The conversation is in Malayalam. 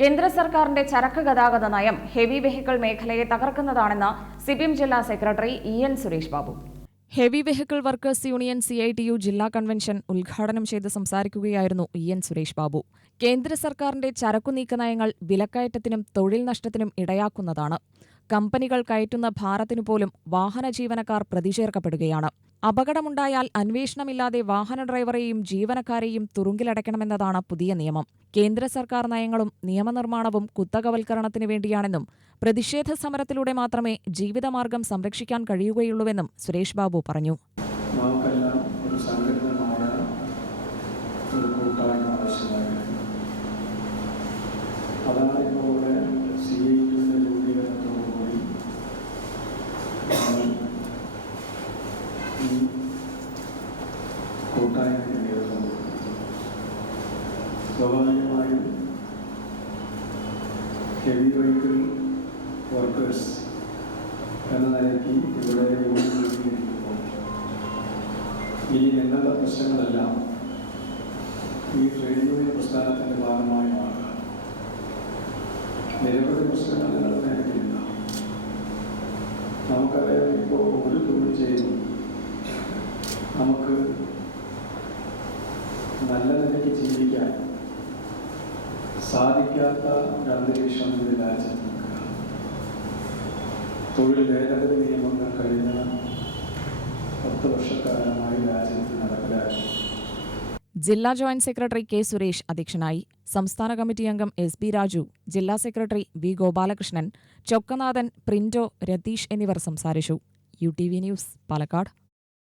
കേന്ദ്ര സർക്കാരിന്റെ ചരക്ക് ഗതാഗത നയം ഹെവി വെഹിക്കിൾ മേഖലയെ തകർക്കുന്നതാണെന്ന് സിപിഎം ജില്ലാ secretary E N Suresh Babu. Heavy vehicle workers union C I T U ജില്ലാ കൺവെൻഷൻ ഉദ്ഘാടനം ചെയ്ത് സംസാരിക്കുകയായിരുന്നു ഇ എൻ സുരേഷ് ബാബു. കേന്ദ്ര സർക്കാരിന്റെ ചരക്കുനീക്ക നയങ്ങൾ വിലക്കയറ്റത്തിനും തൊഴിൽ നഷ്ടത്തിനും ഇടയാക്കുന്നതാണ്. കമ്പനികൾ കയറ്റുന്ന ഭാരത്തിനു പോലും വാഹന ജീവനക്കാർ പ്രതിചേർക്കപ്പെടുകയാണ് അപകടമുണ്ടായാൽ അന്വേഷണമില്ലാതെ വാഹന ഡ്രൈവറെയും ജീവനക്കാരെയും തുറുങ്കിലടയ്ക്കണമെന്നതാണ് പുതിയ നിയമം. കേന്ദ്ര സർക്കാർ നയങ്ങളും നിയമനിർമ്മാണവും കുത്തകവൽക്കരണത്തിനു വേണ്ടിയാണെന്നും പ്രതിഷേധ സമരത്തിലൂടെ മാത്രമേ ജീവിതമാർഗം സംരക്ഷിക്കാൻ കഴിയുകയുള്ളൂവെന്നും സുരേഷ് ബാബു പറഞ്ഞു. ഈ കൊടുക്കുന്നത്. സ്വാഭാവികമായും ഹെവി വെഹിക്കിൾ വർക്കേഴ്സ് എന്ന നിലയ്ക്ക് ഇവിടെ യൂണിയൻ രൂപീകരിക്കുമ്പോൾ ഇനി നിങ്ങളുടെ പ്രശ്നങ്ങളെല്ലാം ഈ ട്രേഡ് യൂണിയൻ പ്രസ്ഥാനത്തിന്റെ ഭാഗമായി മാറുക നിരവധി പ്രശ്നങ്ങൾ നിങ്ങൾ നേരിട്ടില്ല നമുക്കറിയാം ഇപ്പോൾ ഒരു തൊഴിൽ നമുക്ക് നല്ല നിലയ്ക്ക് ജീവിക്കാൻ സാധിക്കാത്ത ഒരന്തരീക്ഷം ഈ രാജ്യത്ത് തൊഴിൽ ഭേദഗതി നിയമങ്ങൾ കഴിഞ്ഞ പത്ത് വർഷക്കാലമായി രാജ്യത്ത് നടപ്പിലാക്കി ജില്ലാ ജോയിന്റ് സെക്രട്ടറി കെ സുരേഷ് അധ്യക്ഷനായി സംസ്ഥാന കമ്മിറ്റി അംഗം എസ് ബി രാജു ജില്ലാ സെക്രട്ടറി വി ഗോപാലകൃഷ്ണൻ ചൊക്കനാഥൻ പ്രിന്റോ രതീഷ് എന്നിവർ സംസാരിച്ചു. U T V news Palakkad.